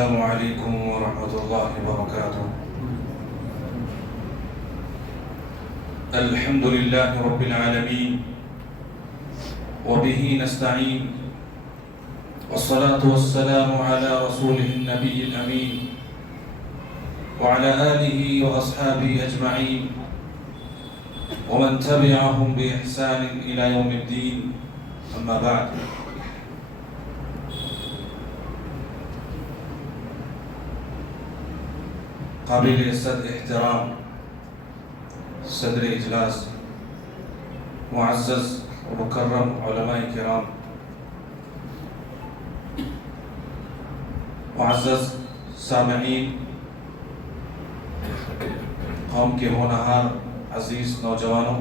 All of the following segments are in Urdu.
السلام علیکم ورحمۃ اللہ وبرکاتہ۔ الحمد للہ رب العالمین وبہ نستعین والصلاة والسلام علی رسولہ النبی الامین وعلى آلہ واصحابہ اجمعین ومن تبعهم بإحسان إلى يوم الدين، اما بعد۔ قابل صد احترام صدر اجلاس، معزز و مکرم علماء کرام، معزز سامعین، قوم کے ہونہار عزیز نوجوانوں،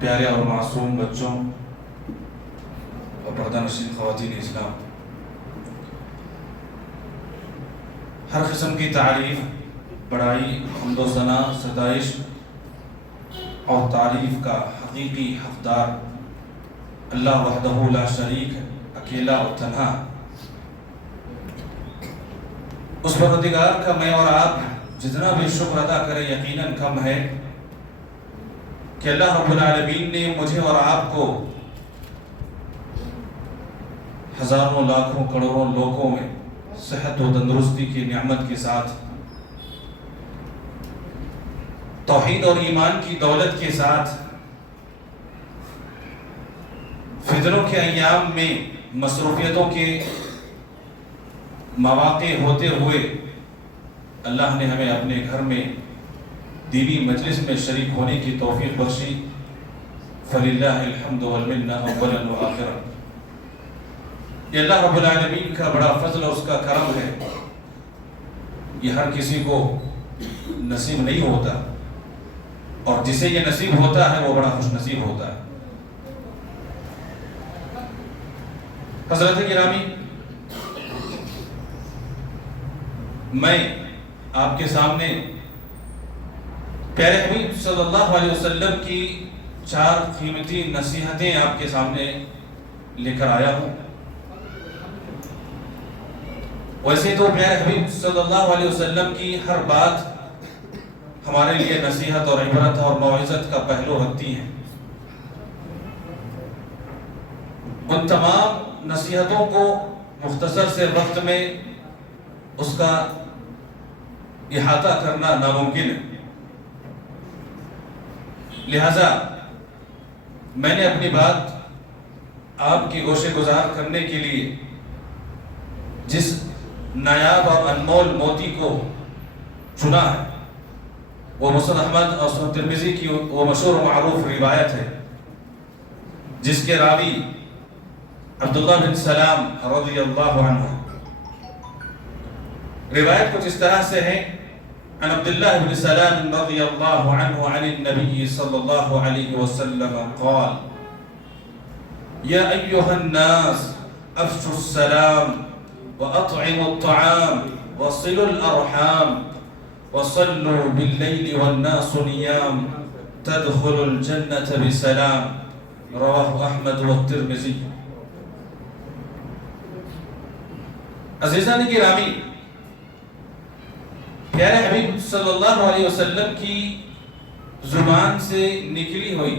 پیارے اور معصوم بچوں اور پردہ نشین خواتین اسلام، ہر قسم کی تعریف، بڑائی، حمد و ثنا، ستائش اور تعریف کا حقیقی حقدار اللہ وحدہ لا شریک ہے، اکیلا اور تنہا۔ اس پروردگار کا میں اور آپ جتنا بھی شکر ادا کریں یقیناً کم ہے کہ اللہ رب العالمین نے مجھے اور آپ کو ہزاروں لاکھوں کروڑوں لوگوں میں صحت و تندرستی کی نعمت کے ساتھ، توحید اور ایمان کی دولت کے ساتھ، فتنوں کے ایام میں مصروفیتوں کے مواقع ہوتے ہوئے اللہ نے ہمیں اپنے گھر میں دینی مجلس میں شریک ہونے کی توفیق بخشی، فللہ الحمد والمنہ اولا و آخرا۔ یہ اللہ رب العالمین کا بڑا فضل اور اس کا کرم ہے، یہ ہر کسی کو نصیب نہیں ہوتا، اور جسے یہ نصیب ہوتا ہے وہ بڑا خوش نصیب ہوتا ہے۔ حضرت گرامی، میں آپ کے سامنے پیارے حبیب صلی اللہ علیہ وسلم کی 4 قیمتی نصیحتیں آپ کے سامنے لے کر آیا ہوں۔ ویسے تو پیارے حبیب صلی اللہ علیہ وسلم کی ہر بات ہمارے لیے نصیحت اور عبرت اور موعظت کا پہلو رکھتی ہیں۔ ان تمام نصیحتوں کو مختصر سے وقت میں اس کا احاطہ کرنا ناممکن ہے، لہذا میں نے اپنی بات آپ کی گوشے گزار کرنے کے لیے جس نایاب اور انمول موتی کو چنا ہے وہ مسند احمد اور سنن ترمذی کی وہ مشہور و معروف روایت ہے، جس کے راوی عبداللہ بن سلام رضی اللہ عنہ۔ روایت کچھ اس طرح سے ہے: عن عبداللہ بن سلام رضی اللہ عنہ عن النبی صلی اللہ علیہ وسلم قال: یا ایہا الناس افشوا السلام واطعموا الطعام وصلوا الارحام وصلوا باللیل والناس نیام تدخلوا الجنة بسلام، رواہ احمد والترمذی۔ عزیزان گرامی، پیارے حبیب صلی اللہ علیہ وسلم کی زبان سے نکلی ہوئی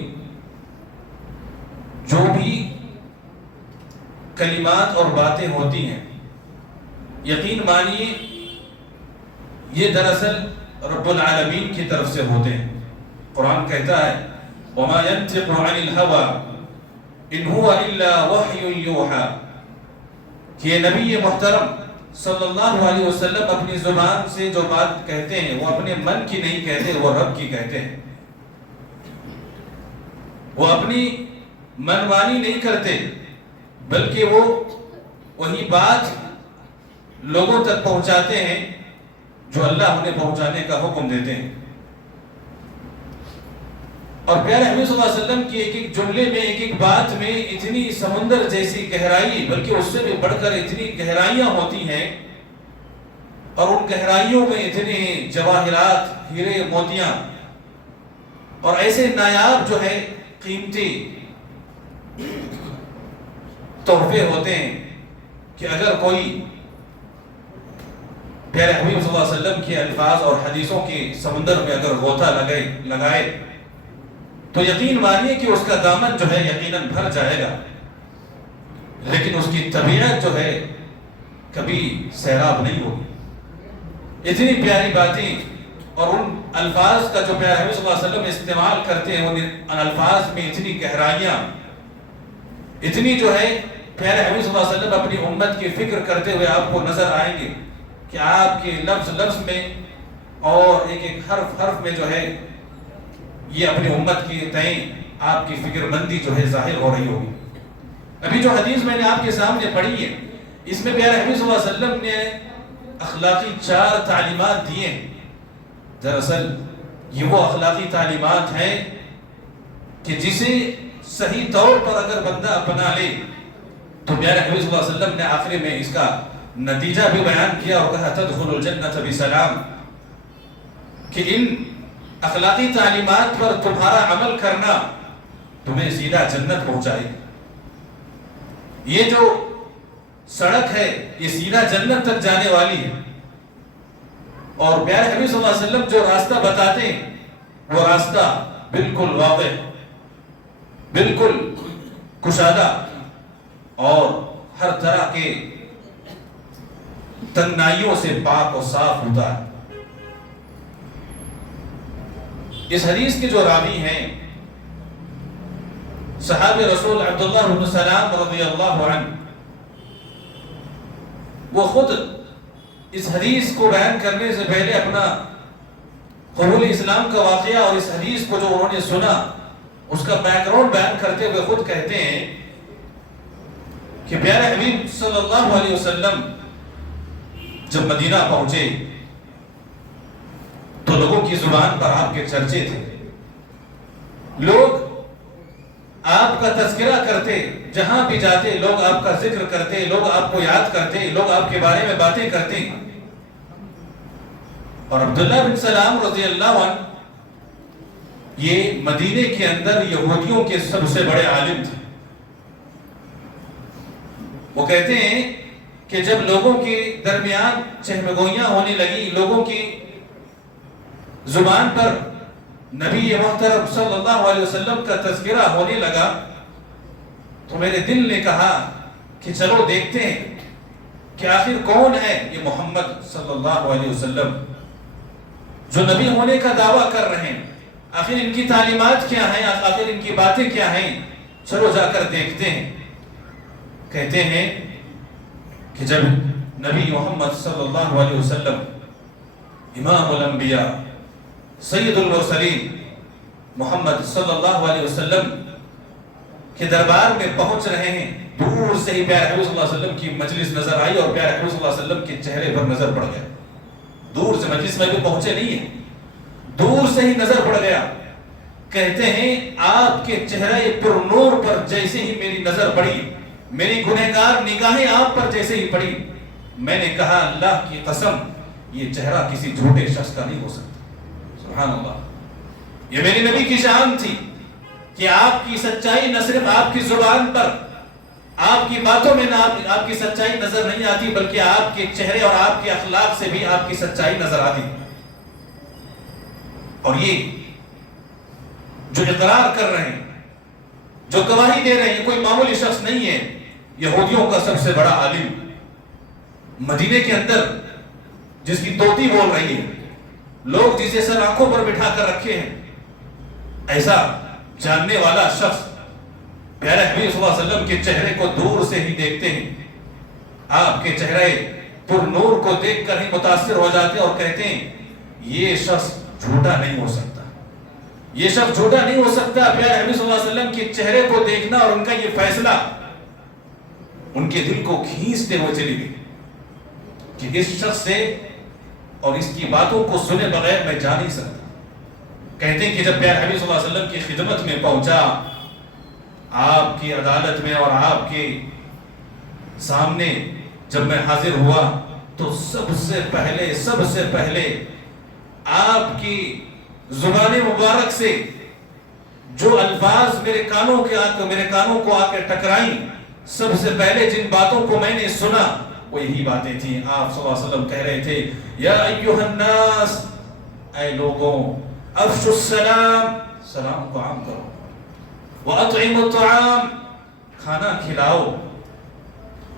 جو بھی کلمات اور باتیں ہوتی ہیں، یقین مانیے یہ دراصل رب العالمین کی طرف سے ہوتے ہیں۔ قرآن کہتا ہے: وَمَا يَنْتِقُ عَنِ الْهَوَىٰ إِنْ هُوَ إِلَّا وَحْيٌ يُوحَىٰ، کہ یہ نبی محترم صلی اللہ علیہ وسلم اپنی زبان سے جو بات کہتے ہیں وہ اپنے من کی نہیں کہتے، وہ رب کی کہتے ہیں۔ وہ اپنی منمانی نہیں کرتے، بلکہ وہ وہی بات لوگوں تک پہنچاتے ہیں جو اللہ انہیں پہنچانے کا حکم دیتے ہیں۔ اور پیارے حبیب صلی اللہ علیہ وسلم کی ایک ایک جملے میں، ایک ایک بات میں اتنی سمندر جیسی گہرائی، بلکہ اس سے بھی بڑھ کر اتنی گہرائیاں ہوتی ہیں، اور ان گہرائیوں میں اتنے جواہرات، ہیرے، موتیاں اور ایسے نایاب جو ہے قیمتی تحفے ہوتے ہیں کہ اگر کوئی پیارے حبیب صلی اللہ علیہ وسلم کے الفاظ اور حدیثوں کے سمندر میں اگر غوطہ لگائے تو یقین مانیے کہ اس کا دامن جو ہے یقیناً بھر جائے گا، لیکن اس کی طبیعت جو ہے کبھی سیراب نہیں ہوگی۔ اتنی پیاری باتیں اور ان الفاظ کا جو پیارے حبیب صلی اللہ علیہ وسلم استعمال کرتے ہیں، ان الفاظ میں اتنی گہرائیاں، اتنی جو ہے پیارے حبیب صلی اللہ علیہ وسلم اپنی امت کی فکر کرتے ہوئے آپ کو نظر آئیں گے کہ آپ کے لفظ میں اور ایک حرف میں جو ہے یہ اپنی امت کی تئیں آپ کی فکر مندی جو ہے ظاہر ہو رہی ہوگی۔ ابھی جو حدیث میں نے آپ کے سامنے پڑھی ہے، اس میں پیارے حبیب صلی اللہ علیہ وسلم نے اخلاقی 4 تعلیمات دیے ہیں۔ دراصل یہ وہ اخلاقی تعلیمات ہیں کہ جسے صحیح طور پر اگر بندہ اپنا لے تو پیارے حبیب صلی اللہ علیہ وسلم نے آخری میں اس کا نتیجہ بھی بیان کیا اور کہا تدخل الجنت بسلام، کہ ان اخلاقی تعلیمات پر تمہارا عمل کرنا تمہیں سیدھا جنت پہنچائے۔ یہ جو سڑک ہے یہ سیدھا جنت تک جانے والی ہے، اور پیارے حبیب صلی اللہ علیہ وسلم جو راستہ بتاتے ہیں وہ راستہ بالکل واضح، بالکل کشادہ اور ہر طرح کے تنگنائیوں سے پاک و صاف ہوتا ہے۔ اس حدیث کے جو راوی ہیں صحابہ رسول عبداللہ بن سلام رضی اللہ عنہ، وہ خود اس حدیث کو بیان کرنے سے پہلے اپنا قبول اسلام کا واقعہ اور اس حدیث کو جو انہوں نے سنا اس کا بیک گراؤنڈ بیان کرتے ہوئے خود کہتے ہیں کہ پیارے حبیب صلی اللہ علیہ وسلم جب مدینہ پہنچے تو لوگوں کی زبان پر آپ کے چرچے تھے، لوگ آپ کا تذکرہ کرتے، جہاں بھی جاتے لوگ آپ کا ذکر کرتے، لوگ آپ کو یاد کرتے، لوگ آپ کے بارے میں باتیں کرتے۔ اور عبداللہ بن سلام رضی اللہ عنہ یہ مدینے کے اندر یہودیوں کے سب سے بڑے عالم تھے۔ وہ کہتے ہیں کہ جب لوگوں کے درمیان چہمگوئیاں ہونے لگی، لوگوں کی زبان پر نبی محترم صلی اللہ علیہ وسلم کا تذکرہ ہونے لگا تو میرے دل نے کہا کہ چلو دیکھتے ہیں کہ آخر کون ہے یہ محمد صلی اللہ علیہ وسلم جو نبی ہونے کا دعویٰ کر رہے ہیں، آخر ان کی تعلیمات کیا ہیں، آخر ان کی باتیں کیا ہیں، چلو جا کر دیکھتے ہیں۔ کہتے ہیں کہ جب نبی محمد صلی اللہ علیہ وسلم امام الانبیاء سید المرسلین محمد صلی اللہ علیہ وسلم کے دربار میں پہنچ رہے ہیں، دور سے ہی پیارے حبیب صلی اللہ علیہ وسلم کی مجلس نظر آئی اور پیارے حبیب صلی اللہ علیہ وسلم کے چہرے پر نظر پڑ گیا۔ دور سے، مجلس میں بھی پہنچے نہیں ہیں، دور سے ہی نظر پڑ گیا۔ کہتے ہیں آپ کے چہرے پر نور پر جیسے ہی میری نظر پڑی، میری گنہگار نگاہیں آپ پر جیسے ہی پڑی، میں نے کہا اللہ کی قسم یہ چہرہ کسی جھوٹے شخص کا نہیں ہو سکتا۔ سبحان اللہ، یہ میری نبی کی شان تھی کہ آپ کی سچائی نہ صرف آپ کی زبان پر، آپ کی باتوں میں نہ آپ کی سچائی نظر نہیں آتی، بلکہ آپ کے چہرے اور آپ کے اخلاق سے بھی آپ کی سچائی نظر آتی۔ اور یہ جو اقرار کر رہے ہیں، جو گواہی دے رہے ہیں، کوئی معمولی شخص نہیں ہے، یہودیوں کا سب سے بڑا عالم، مدینے کے اندر جس کی طوطی بول رہی ہے، لوگ جسے سر آنکھوں پر بٹھا کر رکھے ہیں، ایسا جاننے والا شخص پیارے حبیب صلی اللہ علیہ وسلم کے چہرے کو دور سے ہی دیکھتے ہیں، آپ کے چہرے پر نور کو دیکھ کر ہی متاثر ہو جاتے ہیں اور کہتے ہیں یہ شخص جھوٹا نہیں ہو سکتا، یہ شخص جھوٹا نہیں ہو سکتا۔ پیارے حبیب صلی اللہ علیہ وسلم کے چہرے کو دیکھنا اور ان کا یہ فیصلہ ان کے دل کو کھینچتے ہوئے چلی گئی کہ اس شخص سے اور اس کی باتوں کو سنے بغیر میں جا نہیں سکتا۔ کہتے ہیں کہ جب پیارے حبیب صلی اللہ علیہ وسلم کی خدمت میں پہنچا، آپ کی عدالت میں اور آپ کے سامنے جب میں حاضر ہوا تو سب سے پہلے آپ کی زبان مبارک سے جو الفاظ میرے کانوں کو آ کے ٹکرائیں، سب سے پہلے جن باتوں کو میں نے سنا وہ یہی باتیں تھیں. آپ صلی اللہ علیہ وسلم کہہ رہے تھے یا ایھا الناس، اے لوگوں، افشوا السلام، سلام کو عام کرو، واطعموا الطعام، کھانا کھلاؤ،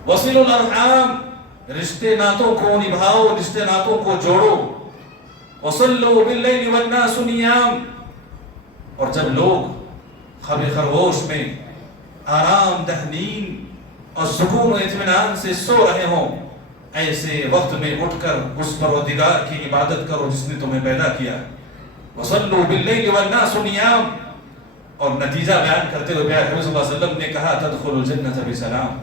وصلوا الارحام، رشتے ناتوں کو نبھاؤ، رشتے ناتوں کو جوڑو، وصلوا باللیل والناس نیام، اور جب لوگ خواب خرگوش میں آرام دہ نیند اور سکون و اطمینان سے سو رہے ہوں، ایسے وقت میں اٹھ کر اس پروردگار کی عبادت کرو جس نے تمہیں پیدا کیا. وصلوا باللیل والناس نیام. اور نتیجہ بیان کرتے ہوئے پیارے نبی صلی اللہ علیہ وسلم نے کہا تدخلوا الجنۃ بسلام،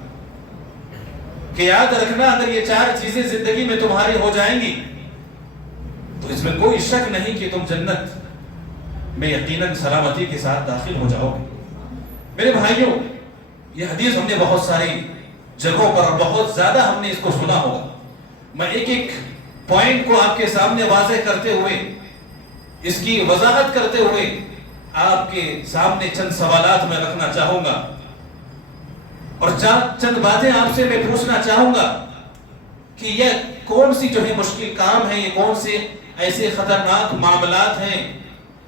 کہ یاد رکھنا اگر یہ 4 چیزیں زندگی میں تمہاری ہو جائیں گی تو اس میں کوئی شک نہیں کہ تم جنت میں یقیناً سلامتی کے ساتھ داخل ہو جاؤ گے. میرے بھائیوں، یہ حدیث ہم نے بہت ساری جگہوں پر اور بہت زیادہ ہم نے اس کو سنا ہوگا. میں ایک ایک پوائنٹ کو آپ کے سامنے واضح کرتے ہوئے، اس کی وضاحت کرتے ہوئے آپ کے سامنے چند سوالات میں رکھنا چاہوں گا، اور چند باتیں آپ سے میں پوچھنا چاہوں گا کہ یہ کون سی جو ہے مشکل کام ہے، یہ کون سے ایسے خطرناک معاملات ہیں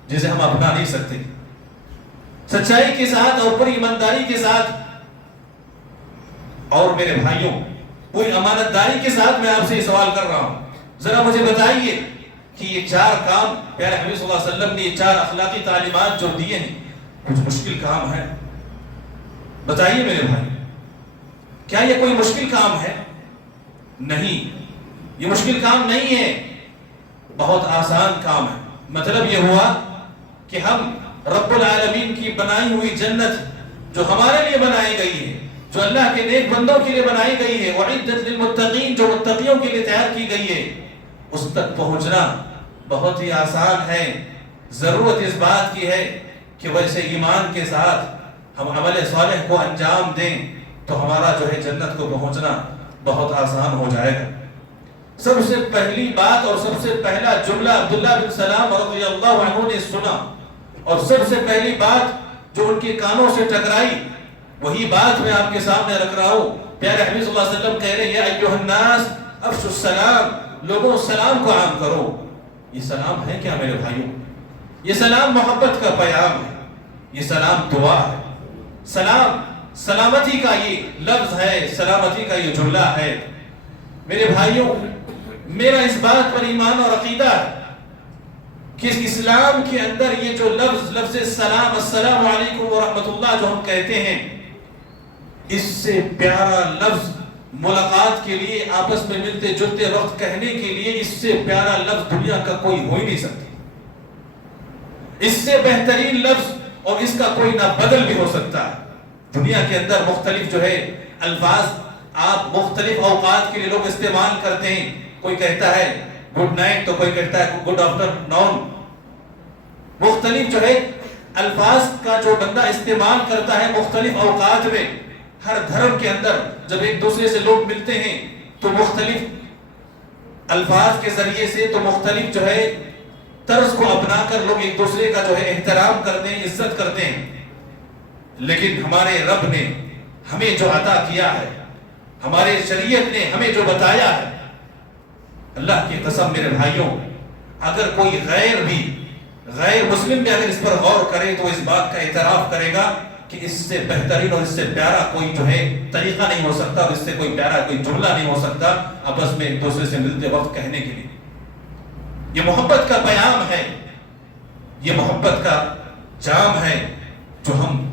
جسے ہم اپنا نہیں سکتے. سچائی کے ساتھ اور پوری ایمانداری کے ساتھ، اور میرے بھائیوں پوری امانت داری کے ساتھ میں آپ سے یہ سوال کر رہا ہوں، ذرا مجھے بتائیے کہ یہ 4 کام پیارے نبی صلی اللہ علیہ وسلم نے یہ 4 اخلاقی تعلیمات جو دیے ہیں، کچھ مشکل کام ہے؟ بتائیے میرے بھائی، کیا یہ کوئی مشکل کام ہے؟ نہیں، یہ مشکل کام نہیں ہے، بہت آسان کام ہے. مطلب یہ ہوا کہ ہم رب العالمین کی بنائی ہوئی جنت جو ہمارے لیے بنائی گئی ہے، جو اللہ کے نیک بندوں کے لیے بنائی گئی ہے، وَعِدَّتْ لِلْمُتَّقِينَ، جو متقیوں کے لیے تیار کی گئی ہے، اس تک پہنچنا بہت ہی آسان ہے. ضرورت اس بات کی ہے کہ ویسے ایمان کے ساتھ ہم عمل صالح کو انجام دیں تو ہمارا جو ہے جنت کو پہنچنا بہت آسان ہو جائے گا. سب سے پہلی بات اور سب سے پہلا جملہ عبداللہ بن سلام رضی اللہ عنہ نے سنا، اور سب سے پہلی بات جو ان کے کانوں سے ٹکرائی، وہی بات میں آپ کے سامنے رکھ رہا ہوں. پیارے حبیب صلی اللہ علیہ وسلم کہہ رہے ہیں یا ایھا الناس افشوا السلام، لوگوں سلام کو عام کرو. یہ سلام ہے کیا میرے بھائیوں؟ یہ سلام محبت کا پیام ہے، یہ سلام دعا ہے، سلام سلامتی کا یہ لفظ ہے، سلامتی کا یہ جملہ ہے. میرے بھائیوں، میرا اس بات پر ایمان اور عقیدہ ہے کہ اسلام کے اندر یہ جو لفظ سلام، السلام علیکم ورحمۃ اللہ جو ہم کہتے ہیں، اس سے پیارا لفظ ملاقات کے لیے، آپس میں ملتے جلتے وقت کہنے کے لیے، اس سے پیارا لفظ دنیا کا کوئی ہو ہی نہیں سکتا. اس سے بہترین لفظ اور اس کا کوئی نہ بدل بھی ہو سکتا ہے. دنیا کے اندر مختلف جو ہے الفاظ آپ مختلف اوقات کے لیے لوگ استعمال کرتے ہیں. کوئی کہتا ہے گڈ نائٹ تو کوئی کہتا ہے گڈ آفٹر نون. مختلف جو ہے الفاظ کا جو بندہ استعمال کرتا ہے مختلف اوقات میں. ہر دھرم کے اندر جب ایک دوسرے سے لوگ ملتے ہیں تو مختلف الفاظ کے ذریعے سے، تو مختلف جو ہے طرز کو اپنا کر لوگ ایک دوسرے کا جو ہے احترام کرتے ہیں، عزت کرتے ہیں. لیکن ہمارے رب نے ہمیں جو عطا کیا ہے، ہمارے شریعت نے ہمیں جو بتایا ہے، اللہ کی قسم میرے بھائیوں، اگر کوئی غیر مسلم بھی اگر اس پر غور کرے تو اس بات کا اعتراف کرے گا کہ اس سے بہترین اور اس سے پیارا کوئی جو ہے طریقہ نہیں ہو سکتا، اور اس سے کوئی پیارا کوئی جملہ نہیں ہو سکتا آپس میں ایک دوسرے سے ملتے وقت کہنے کے لیے. یہ محبت کا پیام ہے، یہ محبت کا جام ہے جو ہم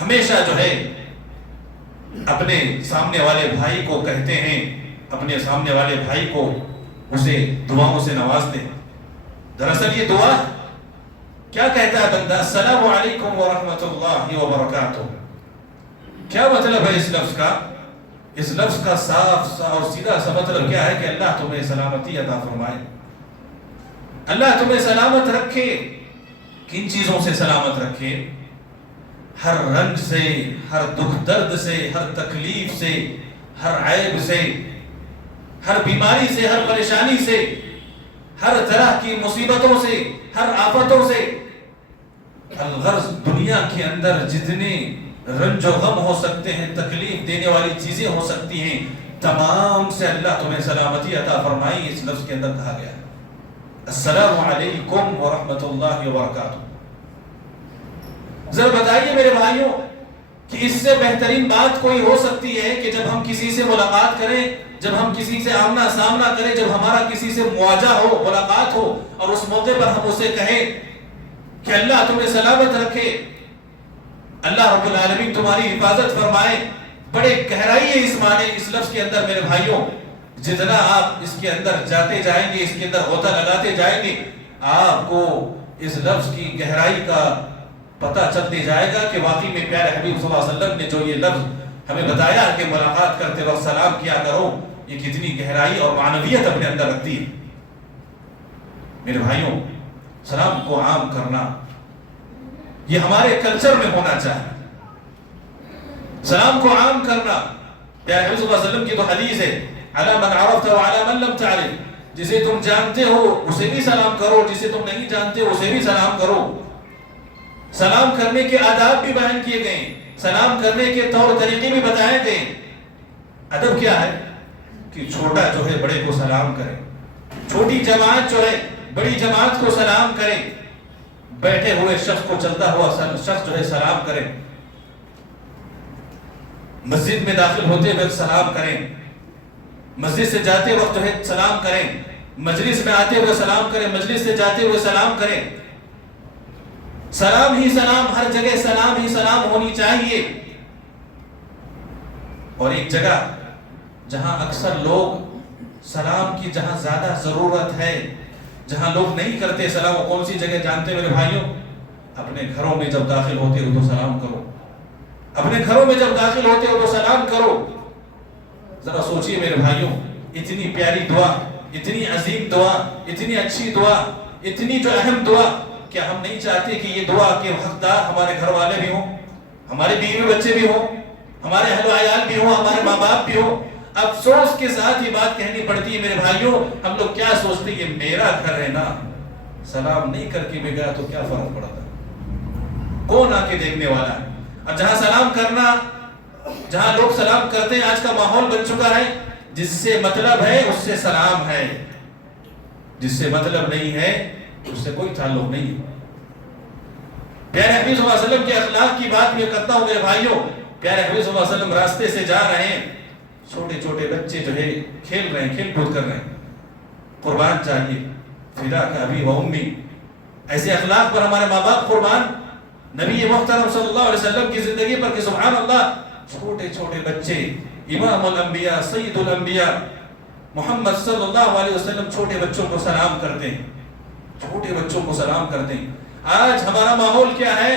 ہمیشہ جو ہے اپنے سامنے والے بھائی کو کہتے ہیں، اپنے سامنے والے بھائی کو اسے دعاؤں سے نوازتے ہیں. دراصل یہ دعا کیا کہتا ہے بندہ؟ السلام علیکم ورحمۃ اللہ وبرکاتہ. کیا مطلب ہے اس لفظ کا؟ اس لفظ کا صاف اور سیدھا سا مطلب کیا ہے کہ اللہ تمہیں سلامتی عطا فرمائے، اللہ تمہیں سلامت رکھے. کن چیزوں سے سلامت رکھے؟ ہر رنج سے، ہر دکھ درد سے، ہر تکلیف سے، ہر عیب سے، ہر بیماری سے، ہر پریشانی سے، ہر طرح کی مصیبتوں سے، ہر آفتوں سے. الغرض دنیا کے اندر جتنے رنج و غم ہو سکتے ہیں، تکلیف دینے والی چیزیں ہو سکتی ہیں، تمام سے اللہ تمہیں سلامتی عطا فرمائی، اس لفظ کے اندر کہا گیا ہے السلام علیکم ورحمۃ اللہ وبرکاتہ۔ ذرا بتائیے میرے بھائیوں کہ اس سے بہترین بات کوئی ہو سکتی ہے کہ جب ہم کسی سے ملاقات کریں، جب ہم کسی سے آمنا سامنا کریں، جب ہمارا کسی سے مواجہ ہو، ملاقات ہو، اور اس موقع پر ہم اسے کہیں کہ اللہ تمہیں سلامت رکھے، اللہ رب العالمین تمہاری حفاظت فرمائے۔ بڑے گہرائی ہے اس معنی، اس لفظ کے اندر میرے بھائیوں۔ جتنا آپ اس کے اندر جاتے جائیں گے، اس کے اندر غوطہ لگاتے جائیں گے، آپ کو اس لفظ کی گہرائی کا پتہ چلتے جائے گا کہ واقعی میں پیارے حبیب صلی اللہ علیہ وسلم نے جو یہ لفظ ہمیں بتایا کہ ملاقات کرتے وقت سلام کیا کرو، یہ کتنی گہرائی اور معنویت اپنے اندر رکھتی ہے۔ میرے بھائیوں، سلام کو عام کرنا یہ ہمارے کلچر میں ہونا چاہیے۔ سلام کو عام کرنا، پیارے حبیب صلی اللہ علیہ وسلم کی تو حدیث ہے علی من عرفت وعلی من لم تعرف، جسے تم جانتے ہو اسے بھی سلام کرو، جسے تم نہیں جانتے اسے بھی سلام کرو۔ سلام کرنے کے آداب بھی بیان کیے گئے، سلام کرنے کے طور طریقے بھی بتائے گئے۔ ادب کیا ہے کہ چھوٹا جو ہے بڑے کو سلام کرے، چھوٹی جماعت جو ہے بڑی جماعت کو سلام کرے، بیٹھے ہوئے شخص کو چلتا ہوا شخص جو ہے سلام کرے، مسجد میں داخل ہوتے وقت سلام کریں، مسجد سے جاتے وقت جو ہے سلام کریں، مجلس میں آتے ہوئے سلام کریں، مجلس سے جاتے ہوئے سلام کریں۔ سلام ہی سلام، ہر جگہ سلام ہی سلام ہونی چاہیے۔ اور ایک جگہ جہاں اکثر لوگ سلام کی جہاں زیادہ ضرورت ہے، جہاں لوگ نہیں کرتے سلام، وہ کون سی جگہ جانتے میرے بھائیوں؟ اپنے گھروں میں جب داخل ہوتے ہو تو سلام کرو، اپنے گھروں میں جب داخل ہوتے ہو تو سلام کرو۔ ذرا سوچئے میرے بھائیوں، اتنی پیاری دعا، اتنی عظیم دعا، اتنی اچھی دعا، اتنی جو اہم دعا، کیا ہم نہیں چاہتے کہ یہ دعا کے حقدار ہمارے گھر والے بھی ہوں، ہمارے بیوی بچے بھی ہوں، ہمارے اہل و عیال بھی ہوں، ہمارے ماں باپ بھی ہوں؟ افسوس کے ساتھ یہ بات کہنی پڑتی ہے میرے بھائیوں، ہم لوگ کیا سوچتے ہیں، یہ میرا گھر ہے نا، سلام نہیں کر کے بھی گیا تو کیا فرق پڑتا، کون آ کے دیکھنے والا ہے؟ اور جہاں سلام کرنا، جہاں لوگ سلام کرتے ہیں، آج کا ماحول بن چکا ہے جس سے مطلب ہے اس سے سلام ہے، جس سے مطلب نہیں ہے اس سے کوئی تعلق نہیں۔ پیارے حبیب صلی اللہ علیہ وسلم کے اخلاق کی بات میں کرتا ہوں میرے بھائیوں، پیارے حبیب صلی اللہ علیہ وسلم راستے سے جا رہے ہیں، چھوٹے چھوٹے بچے جو ہے کھیل رہے ہیں، کھیل کود کر رہے ہیں، قربان چاہیے فداک ابی و امی، ایسے اخلاق پر ہمارے ماں باپ قربان۔ نبی محترم صلی اللہ علیہ وسلم کی زندگی پر کہ سبحان اللہ، چھوٹے چھوٹے بچے، امام الانبیاء سید الانبیاء محمد صلی اللہ علیہ وسلم چھوٹے بچوں کو سلام کرتے ہیں، چھوٹے بچوں کو سلام کرتے ہیں۔ آج ہمارا ماحول کیا ہے؟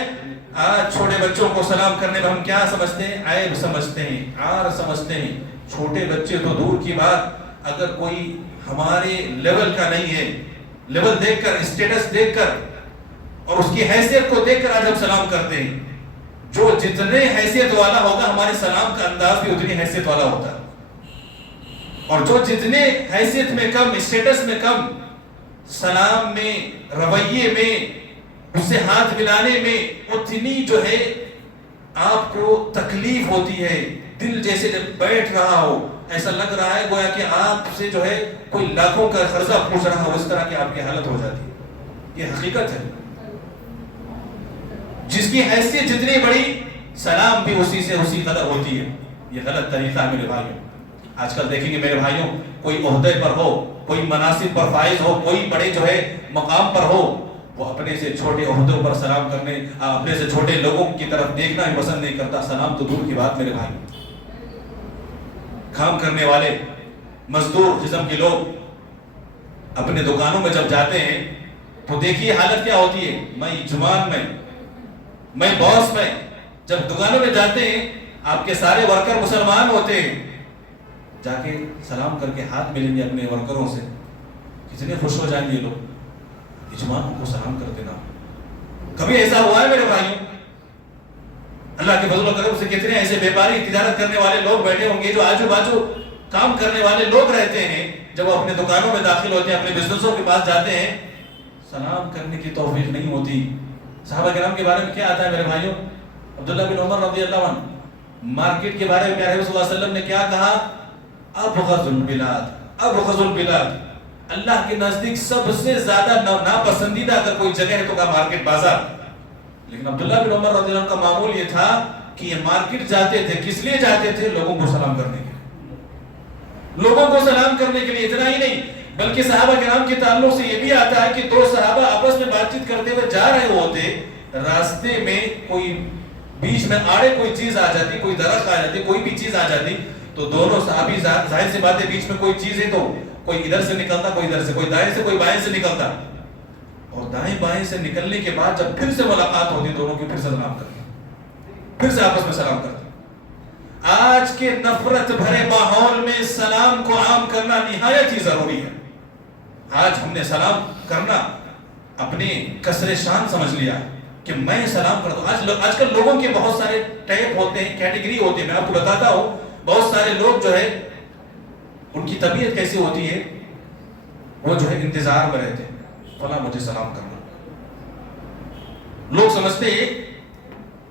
آج چھوٹے بچوں کو سلام کرنے میں ہم کیا سمجھتے ہیں؟ عیب سمجھتے ہیں، عار سمجھتے ہیں۔ چھوٹے بچے تو دور کی بات، اگر کوئی ہمارے لیول کا نہیں ہے، لیول دیکھ کر، اسٹیٹس دیکھ کر اور اس کی حیثیت کو دیکھ کر آج ہم سلام کرتے ہیں۔ جو جتنے حیثیت والا ہوگا ہمارے سلام کا انداز بھی اتنی حیثیت والا ہوتا ہے، اور جو جتنے حیثیت میں کم، اسٹیٹس میں کم، سلام میں، رویے میں، اس سے ہاتھ ملانے میں اتنی جو ہے آپ کو تکلیف ہوتی ہے، دل جیسے جب بیٹھ رہا ہو، ایسا لگ رہا ہے گویا کہ آپ سے جو ہے کوئی لاکھوں کا قرضہ پوچھ رہا ہو، اس طرح کی آپ کی حالت ہو جاتی ہے۔ یہ حقیقت ہے، جس کی حیثیت جتنی بڑی، سلام بھی اسی سے اسی قدر ہوتی ہے۔ یہ غلط طریقہ ہے میرے بھائیوں۔ آج کل دیکھیں گے میرے بھائیوں، کوئی عہدے پر ہو، کوئی مناصب پر فائز ہو، کوئی بڑے جو ہے مقام پر ہو، وہ اپنے سے چھوٹے عہدوں پر سلام کرنے، اپنے سے چھوٹے لوگوں کی طرف دیکھنا ہی پسند نہیں کرتا۔ سلام تو دور کی بات میرے بھائی، کام کرنے والے مزدور قسم کے لوگ اپنے دکانوں میں جب جاتے ہیں تو دیکھیے حالت کیا ہوتی ہے۔ میں جمان میں باس میں جب دکانوں میں جاتے ہیں، آپ کے سارے ورکر مسلمان ہوتے ہیں، جا کے سلام کر کے ہاتھ ملیں گے اپنے ورکروں سے، کتنے خوش ہو جائیں گے لوگ، یجمان کو سلام کر دینا۔ کبھی ایسا ہوا ہے میرے بھائیوں؟ اللہ کے فضل و کرم سے کتنے ایسے بیپاری تجارت کرنے والے لوگ بیٹھے ہوں گے، جو آجو باجو کام کرنے والے لوگ رہتے ہیں، جب وہ اپنے دکانوں میں داخل ہوتے ہیں، اپنے بزنسوں کے پاس جاتے ہیں، سلام کرنے کی توفیق نہیں ہوتی۔ صحابہ کرام کے بارے میں کیا آتا ہے میرے بھائیوں؟ عبداللہ بن عمر رضی اللہ عنہ، مارکیٹ کے بارے میں پیارے صلی اللہ علیہ وسلم نے کیا کہا؟ ابغض البلاد، اللہ کے نزدیک سب سے زیادہ ناپسندیدہ اگر کوئی جگہ ہے تو کہا مارکیٹ، بازار. لیکن عبداللہ بن عمر رضی اللہ عنہ کا معمول یہ تھا کہ یہ مارکیٹ جاتے تھے، کس لیے جاتے تھے؟ لوگوں کو سلام کرنے کے لیے، لوگوں کو سلام کرنے کے لیے. اتنا ہی نہیں بلکہ صحابہ کرام کے تعلق سے یہ بھی آتا ہے کہ دو صحابہ آپس میں بات چیت کرتے ہوئے جا رہے ہوتے، راستے میں کوئی بیچ میں آڑے کوئی چیز آ جاتی، کوئی درخت آ جاتی، کوئی بھی چیز آ جاتی، تو دونوں صحابی ظاہر سی بات ہے بیچ میں کوئی چیز ہے تو کوئی ادھر سے نکلتا، کوئی ادھر سے، کوئی دائیں سے کوئی بائیں سے نکلتا، اور دائیں بائیں سے نکلنے کے بعد جب پھر سے ملاقات ہوتی دونوں کی، پھر سے سلام کرتے، پھر سے آپس میں سلام کرتے. آج کے نفرت بھرے ماحول میں سلام کو عام کرنا نہایت ہی ضروری ہے. آج ہم نے سلام کرنا اپنے کسر شان سمجھ لیا کہ میں سلام کرتا ہوں. آج کل لوگوں کے بہت سارے ٹائپ ہوتے ہیں، کیٹیگری ہوتے ہیں. میں آپ کو بتاتا ہوں بہت سارے لوگ جو ہے ان کی طبیعت کیسی ہوتی ہے، وہ جو ہے انتظار میں رہتے ہیں فلاں مجھے سلام کرنا. لوگ سمجھتے ہیں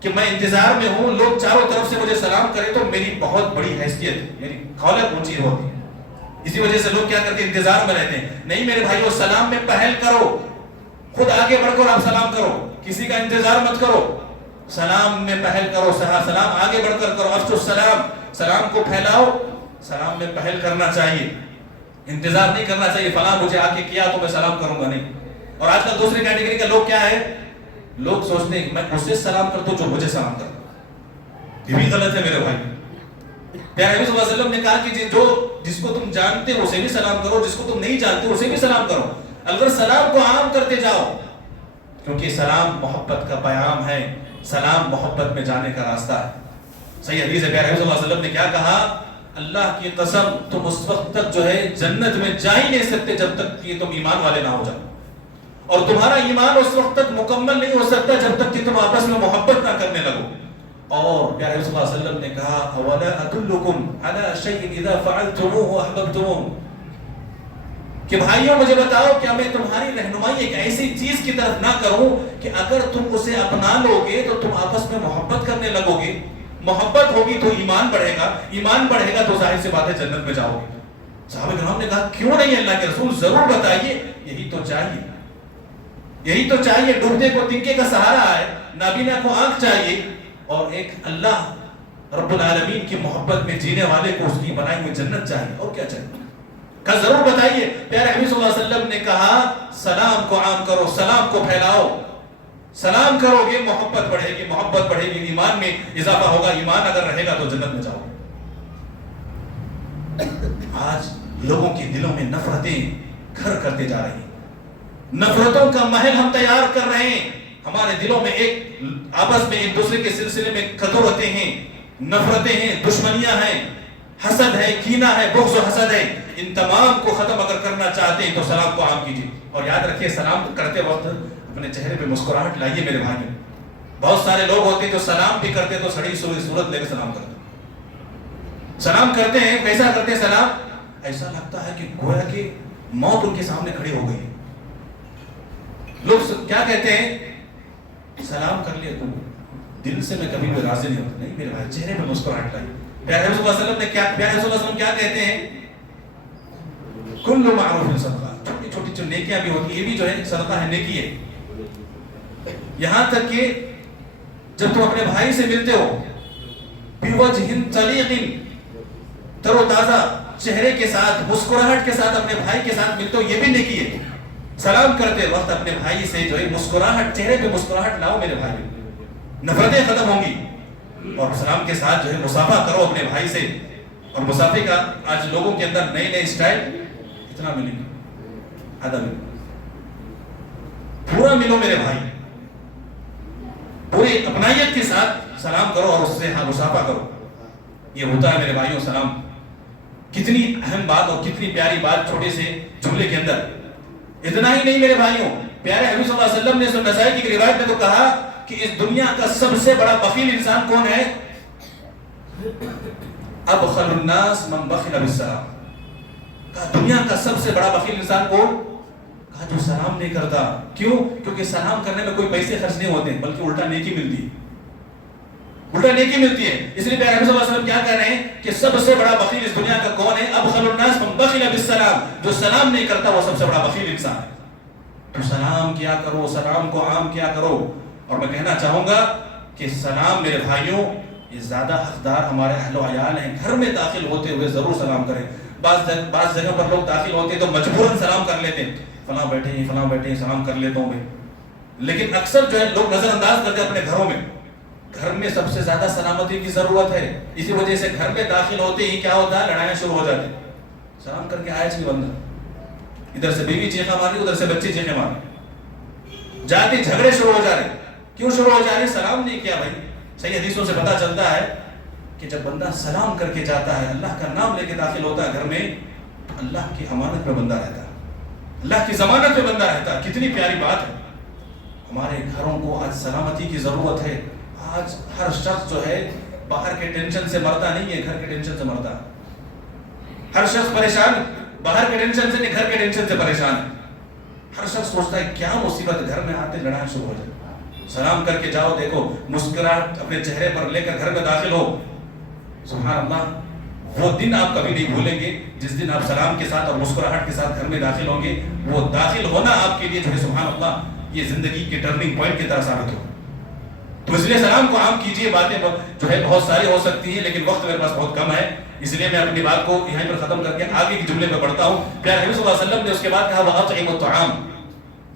کہ میں انتظار میں ہوں، لوگ چاروں طرف سے مجھے سلام کریں تو میری بہت بڑی حیثیت ہے، میری خولت اونچی ہوتی ہے. اسی وجہ سے لوگ کیا کرتے ہیں؟ انتظار میں رہتے ہیں. نہیں میرے بھائیو، سلام میں پہل کرو، خود آگے بڑھ کر آپ سلام کرو، کسی کا انتظار مت کرو. سلام میں پہل کرو، سلام آگے بڑھ کر کرو. افشو السلام، سلام کو پھیلاؤ. سلام میں پہل کرنا چاہیے، انتظار نہیں کرنا چاہیے فلاں مجھے آ کے کیا تو میں سلام کروں گا، نہیں. اور آج کل دوسری کیٹیگری کا لوگ کیا ہے، لوگ سوچتے ہیں کہ میں اسے سلام کرتا ہوں جو مجھے سلام کرتا. یہ بھی غلط ہے میرے بھائی. پیارے نبی صلی اللہ علیہ وسلم نے کہا کہ جس کو تم جانتے ہو اسے بھی سلام کرو، جس کو تم نہیں جانتے اسے بھی سلام کرو. اگر سلام کو عام کرتے جاؤ، کیونکہ سلام محبت کا پیام ہے، سلام محبت میں جانے کا راستہ ہے. صحیح حدیث ہے، پیارے نبی صلی اللہ علیہ وسلم نے کیا کہا، اللہ کی قسم تم اس وقت تک جو ہے جنت میں جا ہی نہیں سکتے جب تک کہ تم ایمان والے نہ ہو جاؤ، اور تمہارا ایمان اس وقت تک مکمل نہیں ہو سکتا جب تک کہ تم آپس میں محبت نہ کرنے لگو. اور پیارے نبی صلی اللہ علیہ وسلم نے کہا اولا ادلکم علی شیء اذا فعلتموه احببتموه، کہ بھائیوں مجھے بتاؤ کیا میں تمہاری رہنمائی ایک ایسی چیز کی طرف نہ کروں کہ اگر تم اسے اپنا لو گے تو تم آپس میں محبت کرنے لگو گے، محبت ہوگی تو ایمان بڑھے گا، ایمان بڑھے گا تو ظاہر سی بات ہے جنت میں جاؤ گے. صحابہ کرام نے کہا کیوں نہیں اللہ کے رسول، ضرور بتائیے. یہی تو چاہیے، یہی تو چاہیے. ڈوبتے کو تنکے کا سہارا ہے، نابینا کو آنکھ چاہیے، اور ایک اللہ رب العالمین کی محبت میں جینے والے کو اس کی بنائی ہوئی جنت چاہیے. اور کیا چاہیے؟ کہا ضرور بتائیے. پیارے نبی صلی اللہ علیہ وسلم نے کہا سلام کو عام کرو، سلام کو پھیلاؤ. سلام کرو گے محبت بڑھے گی، محبت بڑھے گی، ایمان میں اضافہ ہوگا، ایمان اگر رہے گا تو جنت میں جاؤ. آج لوگوں کے دلوں میں نفرتیں گھر کرتے جا رہی ہیں، نفرتوں کا محل ہم تیار کر رہے ہیں. ہمارے دلوں میں ایک آپس میں ایک دوسرے کے سلسلے میں کدورتیں ہیں، نفرتیں ہیں، دشمنیاں ہیں، حسد ہے، کینہ ہے، بغض و حسد ہے. ان تمام کو ختم اگر کرنا چاہتے ہیں تو سلام کو عام کیجیے. اور یاد رکھیے سلام کرتے وقت اپنے چہرے پہ مسکراہٹ لائیے میرے بھائی. بہت سارے لوگ ہوتے ہیں جو سلام بھی کرتے تو سڑی سوئی صورت لے کے سلام کرتے. سلام کرتے ہیں، کیسا کرتے ہیں سلام؟ ایسا لگتا ہے کہ گویا کہ موت ان کے سامنے کھڑی ہو گئی. لوگ کیا کہتے ہیں، سلام کر لیا تو دل سے میں کبھی بھی راضی نہیں ہوتا. نہیں میرے بھائی، چہرے پہ مسکراہٹ لائیے. پیارے نبی صلی اللہ علیہ وسلم نے کیا، پیارے نبی صلی اللہ علیہ وسلم کیا کہتے ہیں، کل معروف صدقہ. چھوٹی چھوٹی جو نیکیاں بھی ہوتی ہیں یہ بھی جو ہے صدقہ ہے، نیکی ہے. یہاں تک کہ جب تم اپنے بھائی سے ملتے ہو بوجہ طلیق، تر و تازہ چہرے کے ساتھ، مسکراہٹ کے ساتھ اپنے بھائی کے ساتھ ملتے ہو، یہ بھی نیکی ہے. سلام کرتے وقت اپنے بھائی سے جو ہے مسکراہٹ، چہرے پہ مسکراہٹ لاؤ میرے بھائی، نفرتیں ختم ہوں گی. اور سلام کے ساتھ جو ہے مصافحہ کرو اپنے بھائی سے. اور مصافحے کا آج لوگوں کے اندر نئے نئے اسٹائل. اتنا ملیں گے، آدھا ملیں، پورا ملو میرے بھائی، پوری اپنائیت کے ساتھ سلام کرو اور اس سے مصافحہ کرو. یہ ہوتا ہے میرے بھائیوں سلام. کتنی اہم بات اور کتنی پیاری بات چھوٹے سے جملے کے اندر. اتنا ہی نہیں میرے بھائیوں، پیارے نبی صلی اللہ علیہ وسلم نے سنن نسائی کی روایت میں تو کہا کہ اس دنیا کا سب سے بڑا بخیل انسان کون ہے؟ ابخل الناس من بخل بالسلام. کہا دنیا کا سب سے بڑا بخیل انسان کون؟ کہا جو سلام نہیں کرتا. کیوں؟ کیونکہ سلام کرنے میں کوئی پیسے خرچ نہیں ہوتے بلکہ الٹا نیکی ملتی. الٹا نیکی ملتی ہے. اس لیے پیارے صلی اللہ علیہ وسلم کیا کہہ رہے ہیں کہ سب سے بڑا بخیل اس دنیا کا کون ہے؟ ابخل الناس من بخل بالسلام. جو سلام نہیں کرتا وہ سب سے بڑا بخیل انسان ہے. تو سلام کیا کرو، سلام کو عام کیا کرو. اور میں کہنا چاہوں گا کہ سلام میرے بھائیوں یہ زیادہ حقدار ہمارے اہل و عیال ہیں. گھر میں داخل ہوتے ہوئے ضرور سلام کریں. بعض جگہ پر لوگ داخل ہوتے تو مجبوراً سلام کر لیتے ہیں، فلاں بیٹھے سلام کر لیتا ہوں میں. لیکن اکثر جو ہے لوگ نظر انداز کرتے اپنے گھروں میں. گھر میں سب سے زیادہ سلامتی کی ضرورت ہے. اسی وجہ سے گھر میں داخل ہوتے ہی کیا ہوتا ہے؟ لڑائیاں شروع ہو جاتی. سلام کر کے آیا چھ بندہ، ادھر سے بیوی چیخا ماری، ادھر سے بچے چیخے مارے، جاتی جھگڑے شروع ہو جا رہے. کیوں شروع ہو جا رہے؟ سلام نہیں کیا بھائی. صحیح حدیثوں سے پتا چلتا ہے کہ جب بندہ سلام کر کے جاتا ہے، اللہ کا نام لے کے داخل ہوتا ہے گھر میں، تو اللہ کی امانت پہ بندہ رہتا ہے، اللہ کی ضمانت پہ بندہ رہتا ہے. کتنی پیاری بات ہے. ہمارے گھروں کو آج سلامتی کی ضرورت ہے. آج ہر شخص جو ہے باہر کے ٹینشن سے مرتا نہیں ہے، گھر کے ٹینشن سے مرتا ہے. ہر شخص پریشان باہر کے ٹینشن سے نہیں، گھر کے ٹینشن سے پریشان ہے. ہر شخص سوچتا ہے کیا مصیبت، گھر میں آتے لڑائی شروع ہو جائے. سلام کر کے جاؤ، دیکھو مسکراہٹ اپنے چہرے پر لے کر گھر میں داخل ہو. سبحان اللہ، وہ دن آپ کبھی نہیں بھولیں گے جس دن آپ سلام کے ساتھ اور مسکراہٹ کے ساتھ گھر میں داخل ہوں گے. وہ داخل ہونا آپ کے لیے جو ہے سبحان اللہ یہ زندگی کے ٹرننگ پوائنٹ کی طرح ثابت ہو. تو اس لیے سلام کو عام کیجئے. باتیں جو ہے بہت ساری ہو سکتی ہیں لیکن وقت میرے پاس بہت کم ہے، اس لیے میں اپنی بات کو یہیں پر ختم کر کے آگے کے جملے پہ بڑھتا ہوں. پیارے نبی صلی اللہ علیہ وسلم نے اس کے بعد کہا وَأَطْعِمُوا الطَّعَامَ.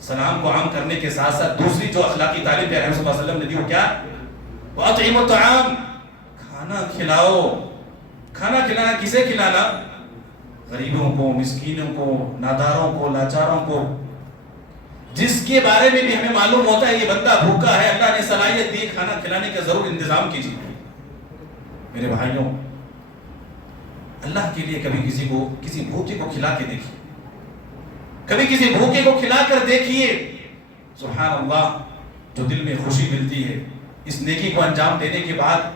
سلام کو عام کرنے کے ساتھ ساتھ دوسری جو اخلاقی تعلیم پیارے نبی صلی اللہ علیہ وسلم نے دی وہ کیا؟ وَأَطْعِمُوا الطَّعَامَ. کھانا کھلاؤ. کھانا کھلانا کسے کھلانا؟ غریبوں کو، مسکینوں کو، ناداروں کو، لاچاروں کو، جس کے بارے میں بھی ہمیں معلوم ہوتا ہے یہ بندہ بھوکا ہے، اللہ نے صلاحیت دی کھانا کھلانے کا ضرور انتظام کیجیے. میرے بھائیوں، اللہ کے لیے کبھی کسی بھوکے کو کھلا کے دیکھیے، کبھی کسی بھوکے کو کھلا کر دیکھیے. سبحان اللہ، جو دل میں خوشی ملتی ہے اس نیکی کو انجام دینے کے بعد،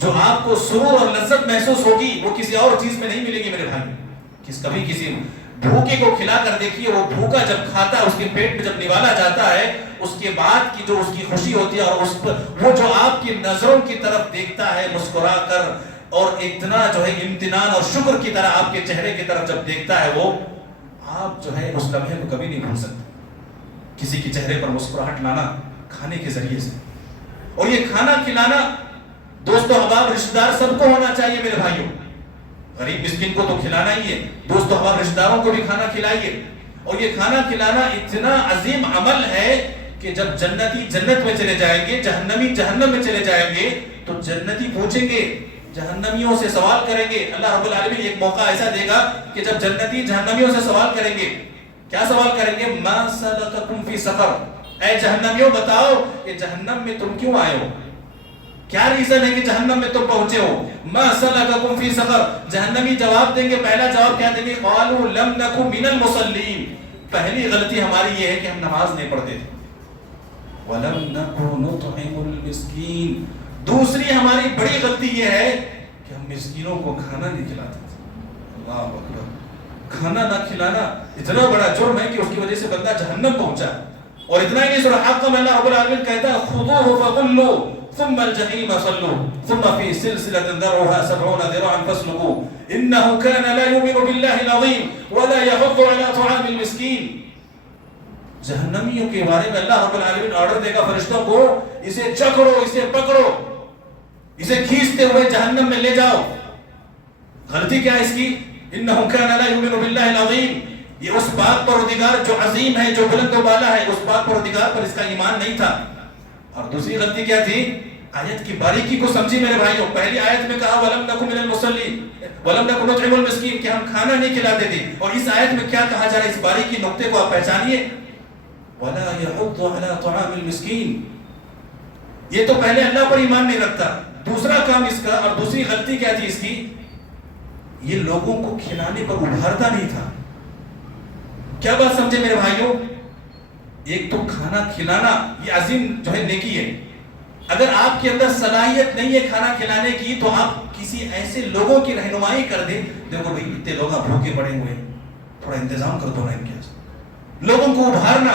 جو آپ کو سرور اور لذت محسوس ہوگی وہ کسی اور چیز میں نہیں ملے گی. میرے بھائی، کبھی کسی بھوکے کو کھلا کر دیکھیے. وہ بھوکا جب کھاتا ہے، اس کے پیٹ میں جب نوالا جاتا ہے، اس کے بعد کی جو اس کی خوشی ہوتی ہے اور اس پر وہ جو آپ کی نظروں کی طرف دیکھتا ہے مسکرا کر، اور اتنا جو ہے امتنان اور شکر کی طرح آپ کے چہرے کی طرف جب دیکھتا ہے، وہ آپ جو ہے اس لمحے کو کبھی نہیں بھول سکتے. کسی کے چہرے پر مسکراہٹ لانا کھانے کے ذریعے سے. اور یہ کھانا کھلانا دوست و احباب رشتہ دار سب کو ہونا چاہیے. میرے بھائیوں، غریب مسکین کو تو کھلانا ہی ہے، دوست و احباب رشتہ داروں کو بھی کھانا کھلائیے. اور یہ کھانا کھلانا اتنا عظیم عمل ہے کہ جب جنتی جنت میں چلے جائیں گے، جہنمی جہنم میں چلے جائیں گے، تو جنتی پوچھیں گے، جہنمیوں سے سوال کریں گے. اللہ رب العالمین ایک موقع ایسا دے گا کہ جب جنتی جہنمیوں سے سوال کریں گے، کیا سوال کریں گے؟ ما سلککم فی سقر. اے جہنمیوں بتاؤ کہ جہنم میں تم کیوں آئے ہو؟ کیا ریزن ہے کہ جہنم میں تم پہنچے ہو؟ ما سلککم فی سقر. جہنمی جواب دیں گے، پہلا جواب کیا دیں گے؟ قالوا لم نک من المصلین. پہلی غلطی ہماری یہ ہے کہ ہم نماز نہیں پڑھتے تھے. ولم نک نطعم المسکین. دوسری ہماری بڑی غلطی یہ ہے کہ ہم مسکینوں کو کھانا نہیں کھلاتے تھے. اللہ اکبر. کھانا نہ کھلانا اتنا بڑا جرم ہے کہ اس کی وجہ سے بندہ جہنم پہنچا. اور اتنا ہی نہیں، سورہ حاقہ میں اللہ رب العالمین کہتا ہے خذوہ فغلوا ثم الجحیم صلوا ثم فی سلسلۃ ذرعها 70 ذراعا فاسلکوہ انہ کان لا یؤمن باللہ العظیم ولا یحض علی طعام المسکین. جہنمیوں کے بارے میں اللہ رب العالمین آرڈر دے گا فرشتوں کو، اسے جکڑو، اسے پکڑو، اسے کھینچتے ہوئے جہنم میں لے جاؤ. غلطی کیا ہے اس کی؟ انہ کان لا یؤمن باللہ العظیم. یہ اس بات پروردگار جو عظیم ہے، جو بلند و بالا ہے، اس بات پروردگار پر اس کا ایمان نہیں تھا. اور دوسری غلطی کیا تھی؟ آیت کی باریکی کو سمجھی میرے بھائیوں. پہلی آیت میں کہا وَلَمْ نَكُ مِنَ الْمُصَلِّينَ وَلَمْ نَكُ نُطْعِمُ الْمِسْكِينَ کہ ہم کھانا نہیں کھلاتے تھے. اور اس آیت میں کیا کہا جا رہا ہے؟ اس باریکی نقطے کو آپ پہچانیے. وَلَا يَحُضُّ عَلَى طَعَامِ الْمِسْكِينَ. یہ تو پہلے اللہ پر ایمان نہیں رکھتا. دوسرا کام اس کا، اور دوسری غلطی کیا تھی اس کی؟ یہ لوگوں کو کھلانے پر ابھارتا نہیں تھا. کیا بات سمجھے میرے بھائیوں؟ ایک تو کھانا کھلانا یہ عظیم جو ہے نیکی ہے. اگر آپ کے اندر صلاحیت نہیں ہے کھانا کھلانے کی تو آپ کسی ایسے لوگوں کی رہنمائی کر دیں، دیکھو بھائی اتنے لوگ بھوکے پڑے ہوئے ہیں، تھوڑا انتظام کر دو نا ان کے. لوگوں کو ابھارنا،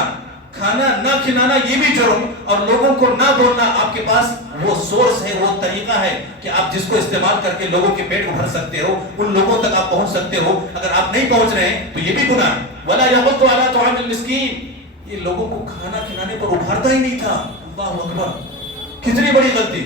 کھانا نہ کھلانا یہ بھی جرم، اور لوگوں کو نہ بولنا آپ کے پاس وہ سورس ہے، وہ طریقہ ہے کہ آپ جس کو استعمال کر کے لوگوں کے پیٹ کو بھر سکتے ہو، ان لوگوں تک آپ پہنچ سکتے ہو. اگر آپ نہیں پہنچ رہے ہیں تو یہ بھی گناہ ہے. وَلَا يَحُضُّ عَلَىٰ طَعَامِ الْمِسْكِينِ، یہ لوگوں کو کھانا کھلانے پر ابھارتا ہی نہیں تھا. اللہ اکبر، کتنی بڑی غلطی.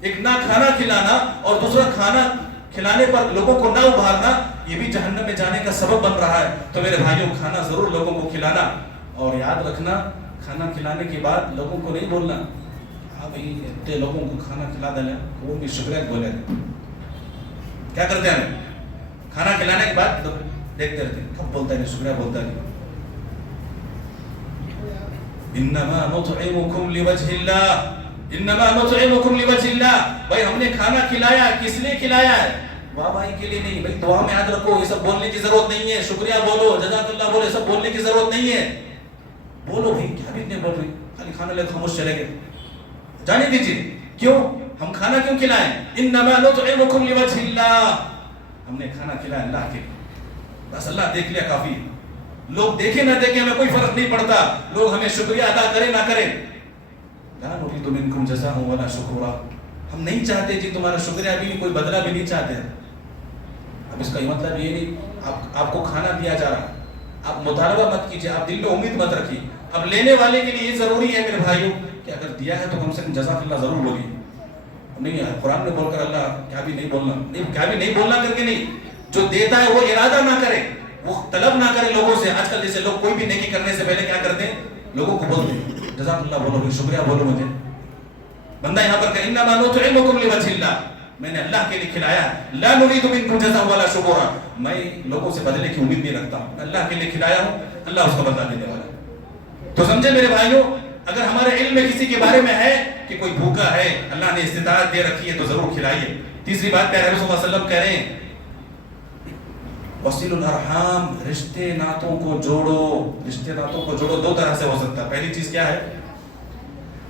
ایک نہ کھانا کھلانا اور دوسرا کھانا کھلانے پر لوگوں کو نہ ابھارنا، یہ بھی جہنم میں جانے کا سبب بن رہا ہے. تو میرے بھائیوں، کھانا ضرور لوگوں کو کھلانا، اور یاد رکھنا کھانا کھلانے کے بعد لوگوں کو نہیں بولنا ہاں بھائی اتنے لوگوں کو کھانا کھلا دینا، وہ بھی شکریہ بولے. کیا کرتے ہیں؟ کھانا کھلانے کے بعد دیکھتے رہتے ہیں کب بولتا ہے شکریہ بولتا ہے. انما نطعمکم لوجہ اللہ، انما نطعمکم لوجہ اللہ. بھائی ہم نے کھانا کھلایا، کس لیے کھلایا ہے؟ واہ بھائی کے لیے نہیں. بھائی دعا میں یاد رکھو، یہ سب بولنے کی ضرورت نہیں ہے. شکریہ بولو، جزاک اللہ بولو، یہ سب بولنے کی ضرورت نہیں ہے. بولو بھائی، کیا بھی نہیں بول رہے، خالی کھانا لے خاموش چلے گئے. جانے دیجیے. کیوں ہم کھانا کیوں کھلائیں؟ انما نطعمکم لوجہ اللہ، ہم نے کھانا کھلایا اللہ کے، بس اللہ دیکھ لیا کافی ہے. لوگ دیکھیں نہ دیکھیں ہمیں کوئی فرق نہیں پڑتا، لوگ ہمیں شکریہ ادا کریں نہ کریں. لا نريد منكم جزاء ولا شکورا، ہم نہیں چاہتے جی تمہارا شکریہ بھی نہیں، کوئی بدلہ بھی نہیں چاہتے. اب اس کا یہ مطلب یہ نہیں آپ کو کھانا دیا جا رہا، آپ مطالبہ مت کیجیے، آپ دل میں امید مت رکھیے. اب لینے والے کے لیے یہ ضروری ہے میرے بھائیوں کہ اگر دیا ہے تو کم سے کم جزاک اللہ ضرور بولیے. نہیں ہے قرآن میں بول کر اللہ کیا بھی نہیں بولنا، نہیں کیا بھی نہیں بولنا کر کے نہیں. جو دیتا ہے وہ ارادہ نہ کرے، وہ طلب نہ کرے لوگوں سے. آج کل جیسے لوگ کوئی بھی نیکی کرنے سے پہلے کیا کرتے ہیں؟ لوگوں کو بولتے ہیں جزاک اللہ بولو، شکریہ بولو. مجھے بندہ یہاں پر کہ انما نطعمکم لوجہ اللہ، میں نے اللہ کے لیے کھلایا. لا نريد منکم جزاء ولا شکورا، میں لوگوں سے بدلے کی امید نہیں رکھتا ہوں. اللہ کے لیے کھلایا ہوں، اللہ اس کا بدلہ دینے والا ہے. تو سمجھے میرے بھائیوں، اگر ہمارے علم میں کسی کے بارے میں ہے کہ کوئی بھوکا ہے، اللہ نے استطاعت دے رکھی ہے، تو ضرور کھلائیے. تیسری بات پیارے رسول اللہ صلی اللہ علیہ وسلم کہہ رہے ہیں وصل الارحام، رشتے ناتوں کو جوڑو. رشتے ناتوں کو جوڑو دو طرح سے ہو سکتا ہے. پہلی چیز کیا ہے؟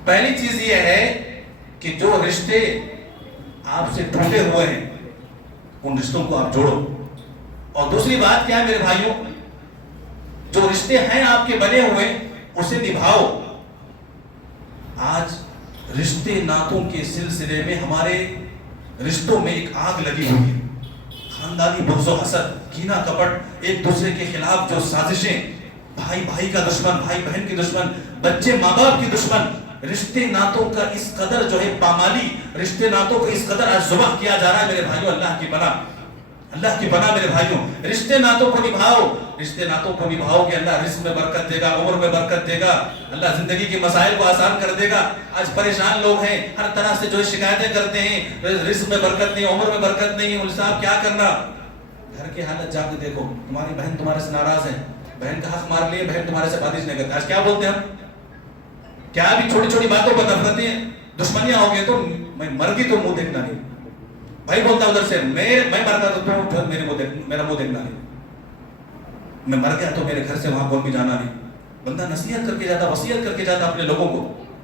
پہلی چیز یہ ہے کہ جو رشتے آپ سے ٹوٹے ہوئے ہیں ان رشتوں کو آپ جوڑو. اور دوسری بات کیا ہے میرے بھائیوں؟ جو رشتے ہیں آپ کے بنے ہوئے اسے نبھاؤ. آج رشتے ناتوں کے سلسلے میں ہمارے رشتوں میں ایک آگ لگی ہوئی ہے. خاندانی بغض و حسد، کینہ کپٹ، ایک دوسرے کے خلاف جو سازشیں، بھائی بھائی کا دشمن، بھائی بہن کی دشمن، بچے ماں باپ کی دشمن. رشتے ناتوں کا اس قدر جو ہے پامالی، رشتے ناتوں کو اس قدر آج ذبح کیا جا رہا ہے میرے بھائیوں. اللہ کی پناہ، اللہ کی پناہ میرے بھائیوں. رشتے ناتوں کو نبھاؤ. رشتے ناتوں کو نبھاؤ کہ اللہ رزق میں برکت دے گا، عمر میں برکت دے گا، اللہ زندگی کے مسائل کو آسان کر دے گا. آج پریشان لوگ ہیں، ہر طرح سے جو شکایتیں کرتے ہیں، رزق میں برکت نہیں، عمر میں برکت نہیں. مولوی صاحب کیا کرنا؟ گھر کی حالت جا کے دیکھو، تمہاری بہن تمہارے سے ناراض ہے، بہن کا حق مار لیے، بہن تمہارے سے باتیں نہیں کرتی. آج کیا بولتے ہیں ہم؟ کیا بھی چھوٹی چھوٹی باتوں پر نفرتیں، دشمنیاں ہو گئی. تو میں مر گئی تو منہ دیکھنا نہیں. بھائی بولتا ادھر سے میں مرتا تو تم میرا منہ دیکھنا نہیں. میں مر گیا تو میرے گھر سے وہاں کون بھی جانا نہیں. بندہ نصیحت کر کے جاتا، وصیت کر کے جاتا اپنے لوگوں کو،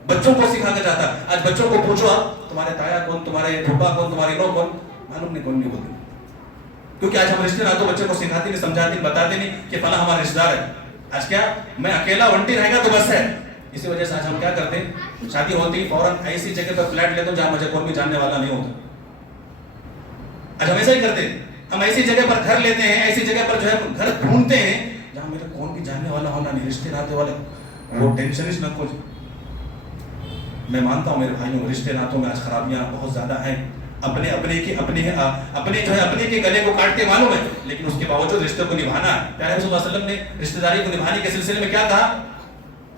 بچوں کو سکھا کے جاتا. آج بچوں کو پوچھو آپ تمہارے تایا کون، تمہارے پھوپھا کون، تمہاری نو کون، معلوم نہیں، کون نہیں بولتے. کیونکہ آج ہم رشتے ناتوں بچے کو سکھاتے نہیں، سمجھاتے نہیں، بتاتے نہیں کہ فلاں ہمارا رشتہ دار ہے. آج کیا میں اکیلا ونٹی رہے گا تو بس ہے. اسی وجہ سے آج ہم کیا کرتے ہیں، شادی ہوتی ہی فوراً ایسی جگہ پر فلیٹ لیتے ہوں جہاں مجھے کوئی بھی جاننے والا نہیں ہوتا. آج ہم ایسا ہی کرتے ہیں، ہم ایسی جگہ پر گھر لیتے ہیں، ایسی جگہ پر جو ہے گھر ڈھونڈتے ہیں جہاں میرے کون بھی جاننے والا ہونا نہیں، رشتے ناتے والے وہ ٹینشن ہی نہ کچھ. میں مانتا ہوں میرے بھائیوں رشتے ناتوں میں آج خرابیاں بہت زیادہ ہیں. اپنے جو ہے اپنے کے گلے کو کاٹتے معلوم ہے، لیکن اس کے باوجود رشتے کو نبھانا ہے. پیارے صلی اللہ علیہ وسلم نے رشتہ داری کو نبھانے کے سلسلے میں کیا کہا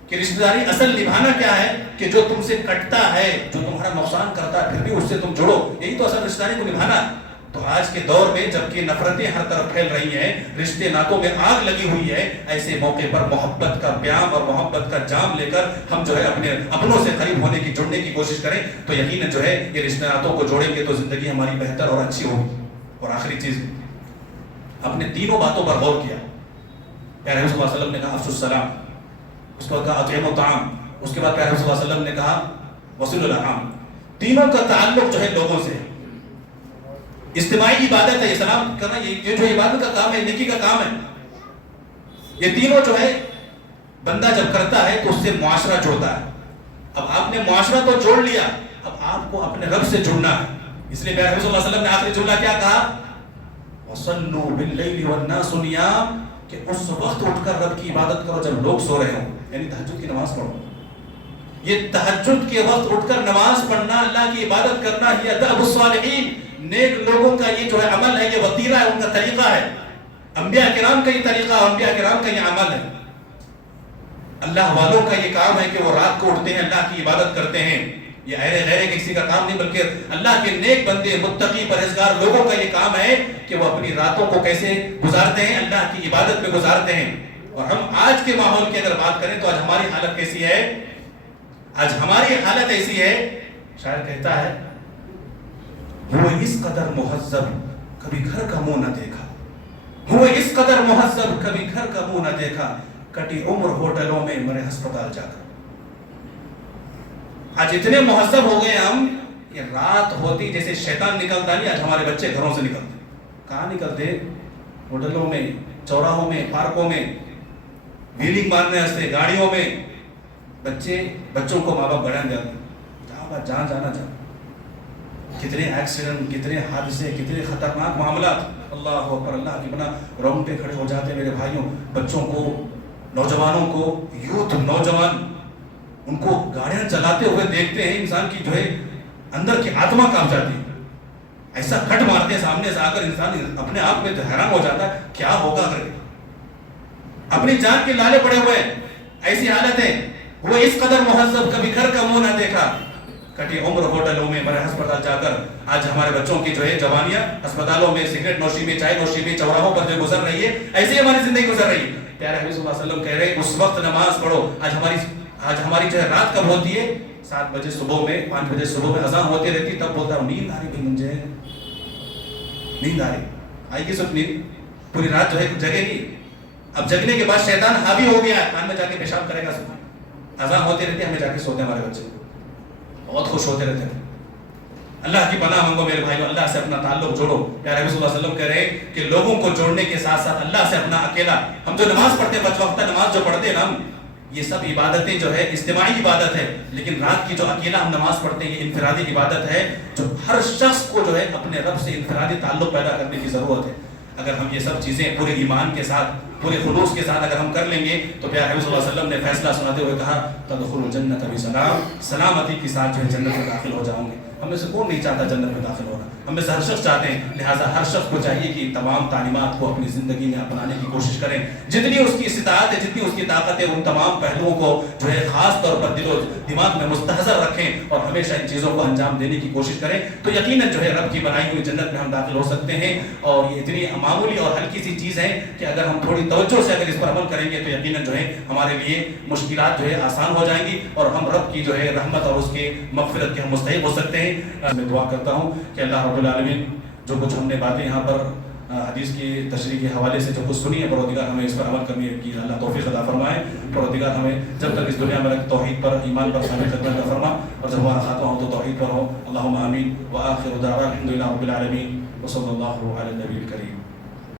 کہ رشتہ داری اصل نبھانا کیا ہے کہ جو تم سے کٹتا ہے، جو تمہارا نقصان کرتا ہے، پھر بھی اس سے تم جڑو. یہی تو اصل رشتہ داری کو نبھانا ہے. تو آج کے دور میں جبکہ نفرتیں ہر طرف پھیل رہی ہیں، رشتے ناتوں میں آگ لگی ہوئی ہے، ایسے موقع پر محبت کا پیام اور محبت کا جام لے کر ہم جو ہے اپنے اپنوں سے قریب ہونے کی، جڑنے کی کوشش کریں تو یقیناً جو ہے یہ رشتے ناتوں کو جوڑیں گے تو زندگی ہماری بہتر اور اچھی ہوگی. اور آخری چیز، اپنے تینوں باتوں پر غور کیا. پیارے رسول اللہ صلی اللہ علیہ وسلم نے کہا افشوا السلام، اس کے بعد کہا اطعموا الطعام، اس کے بعد پیارے رسول اللہ صلی اللہ علیہ وسلم نے کہا وصلوا الارحام. تینوں کا تعلق جو ہے لوگوں سے، اجتماعی عبادت ہے. یہ سلام کرنا یہ جو عبادت کا کام ہے، نیکی کا کام ہے. یہ تینوں جو ہے بندہ جب کرتا ہے تو اس سے معاشرہ جوڑتا ہے. اب آپ نے معاشرہ تو جوڑ لیا، اب آپ کو اپنے رب سے جڑنا ہے. اس لیے پیارے رسول اللہ صلی اللہ علیہ وسلم نے آخری جملہ کیا کہا؟ وَصَلُّوا بِاللَّيْلِ وَالنَّاسُ نِيَامٌ، کہ اس وقت اٹھ کر رب کی عبادت کرو جب لوگ سو رہے ہوں، یعنی تہجد کی نماز پڑھو. یہ تہجد کے وقت اٹھ کر نماز پڑھنا، اللہ کی عبادت کرنا، یہ دأب الصالحین، نیک لوگوں کا یہ جو ہے عمل ہے، یہ وتیرہ ہے، ان کا طریقہ ہے. انبیاء کرام کا یہ طریقہ، انبیاء کرام کا یہ عمل ہے. اللہ والوں کا یہ کام ہے کہ وہ رات کو اٹھتے ہیں، اللہ کی عبادت کرتے ہیں. یہ غیر کسی کا کام نہیں، بلکہ اللہ کے نیک بندے، متقی، پرہیزگار لوگوں کا یہ کام ہے کہ وہ اپنی راتوں کو کیسے گزارتے ہیں، اللہ کی عبادت میں گزارتے ہیں. اور ہم آج کے ماحول کی اگر بات کریں تو آج ہماری حالت کیسی ہے؟ آج ہماری حالت ایسی ہے، شاعر کہتا ہے وہ اس قدر مہذب کبھی گھر کا منہ نہ دیکھا، وہ اس قدر مہذب کبھی گھر کا منہ نہ دیکھا، کٹی عمر ہوٹلوں میں مرے ہسپتال جا کر. آج اتنے مہذب ہو گئے ہم کہ رات ہوتی جیسے شیطان نکلتا نہیں، آج ہمارے بچے گھروں سے نکلتے. کہاں نکلتے؟ ہوٹلوں میں، چوراہوں میں، پارکوں میں، ویلنگ مارنے ہنستے، گاڑیوں میں. بچوں کو ماں باپ گڑن جاتے، جہاں جانا جا. کتنے ایکسیڈنٹ، کتنے حادثے، کتنے خطرناک معاملات. اللہ اکبر، اللہ کی پناہ. رونگٹے کھڑے ہو جاتے میرے بھائیوں. بچوں کو، نوجوانوں کو، یوتھ نوجوان، ان کو گاڑیاں چلاتے ہوئے دیکھتے ہیں، انسان کی جو ہے اندر کی آتما کانپ جاتی ہے. ایسا کٹ مارتے ہیں سامنے سے آ کر، انسان اپنے آپ میں حیران ہو جاتا ہے کیا ہوگا اگر اپنی جان کے لالے پڑے ہوئے. ایسی حالت ہے. وہ اس قدر مہذب کبھی گھر کا منہ نہ دیکھا، کٹی عمر ہوٹلوں میں مرے ہسپتال جا کر. آج ہمارے بچوں کی جو ہے جوانیاں ہسپتالوں میں، سگریٹ نوشی میں، چائے نوشی میں، چوراہوں پر جو گزر رہی ہے، ایسے ہی ہماری زندگی گزر رہی ہے. پیارے حبیب صلی اللہ علیہ وسلم کہہ رہے ہیں اس وقت نماز پڑھو. آج ہماری جو ہے رات کب ہوتی ہے؟ 7 بجے صبح میں، 5 بجے صبح میں اذان ہوتی رہتی، تب بولتا ہوں نیند آ رہی بھائی، مجھے نیند آ رہی. آئی گی سب نیند؟ پوری رات جو ہے جگہ نہیں. اب جگنے کے بعد شیطان حاوی ہو گیا ہے، کان میں جا کے پیشاب کرے گا. اذان ہوتی رہتی، ہمیں جا کے سوتے ہیں ہمارے بچے، بہت خوش ہوتے رہتے ہیں. اللہ کی پناہ مانگو میرے بھائیو، اللہ سے اپنا تعلق جوڑو. پیارے نبی صلی اللہ علیہ وسلم کہہ رہے ہیں کہ لوگوں کو جوڑنے کے ساتھ ساتھ اللہ سے اپنا اکیلا. ہم جو نماز پڑھتے ہیں، پنج وقتہ نماز جو پڑھتے ہیں نا، یہ سب عبادتیں جو ہے اجتماعی عبادت ہے. لیکن رات کی جو اکیلا ہم نماز پڑھتے ہیں، یہ انفرادی عبادت ہے، جو ہر شخص کو جو ہے اپنے رب سے انفرادی تعلق پیدا کرنے کی ضرورت ہے. اگر ہم یہ سب چیزیں پورے ایمان کے ساتھ، پورے خلوص کے ساتھ اگر ہم کر لیں گے تو پیارے نبی صلی اللہ علیہ وسلم نے فیصلہ سناتے ہوئے کہا تدخلوا الجنۃ بسلام، سلامتی کے ساتھ جو ہے جنت میں داخل ہو جاؤں گے. ہم میں سے کون نہیں چاہتا جنت میں داخل ہونا؟ ہم میں سے ہر شخص چاہتے ہیں. لہٰذا ہر شخص کو چاہیے کہ تمام تعلیمات کو اپنی زندگی میں اپنانے کی کوشش کریں. جتنی اس کی استطاعت ہے، جتنی اس کی طاقت ہے، ان تمام پہلوؤں کو جو ہے خاص طور پر دل و دماغ میں مستحضر رکھیں اور ہمیشہ ان چیزوں کو انجام دینے کی کوشش کریں. تو یقیناً جو ہے رب کی بنائی ہوئی جنت میں ہم داخل ہو سکتے ہیں. اور یہ اتنی معمولی اور ہلکی سی چیز ہے کہ اگر ہم تھوڑی توجہ سے اگر اس پر عمل کریں گے تو یقیناً جو ہے ہمارے لیے مشکلات جو ہے آسان ہو جائیں گی اور ہم رب کی جو ہے رحمت اور اس کے مغفرت کے ہم مستحق ہو سکتے ہیں. میں دعا کرتا ہوں کہ اللہ رب العالمین جو کچھ ہم نے باتیں یہاں پر حدیث کی تشریح کے حوالے سے جو کچھ سنی ہے، پروردگار ہمیں اس پر عمل کرنے کی اللہ توفیق عطا فرمائے. پروردگار ہمیں جب تک اس دنیا میں توحید پر، ایمان پر ثابت خدمت عطا فرما، اور جب ہمارا خاتمہ ہو تو توحید پر ہو. اللہم آمین. وآخر دعوانا الحمد للہ رب العالمین، وصلی اللہ علی النبی الکریم.